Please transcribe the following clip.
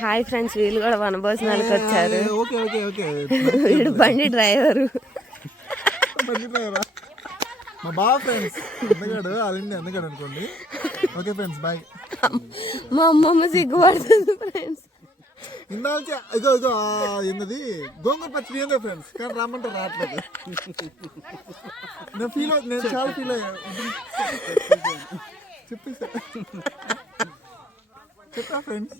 Hi friends, వీళ్ళు కూడా వనభోజనాలకు వచ్చారు. ఓకే ఓకే ఓకే వీడు బండి డ్రైవరు. బండి డ్రైవరా? మా బావ ఫ్రెండ్స్ అందుగాడు వాళ్ళని అందుగాడు అనుకోండి. Okay friends bye. మా అమ్మమ్మ సిగ్గుపడుతుంది ఫ్రెండ్స్. ఇందాక ఇగో ఇగో ఏంటది గోంగూర పచ్చడి ఏందో ఫ్రెండ్స్, కానీ రమ్మంటే రావట్లేదు. నేను చాలా ఫీల్ అయ్యా. చెప్పేసా ఫ్రెండ్స్.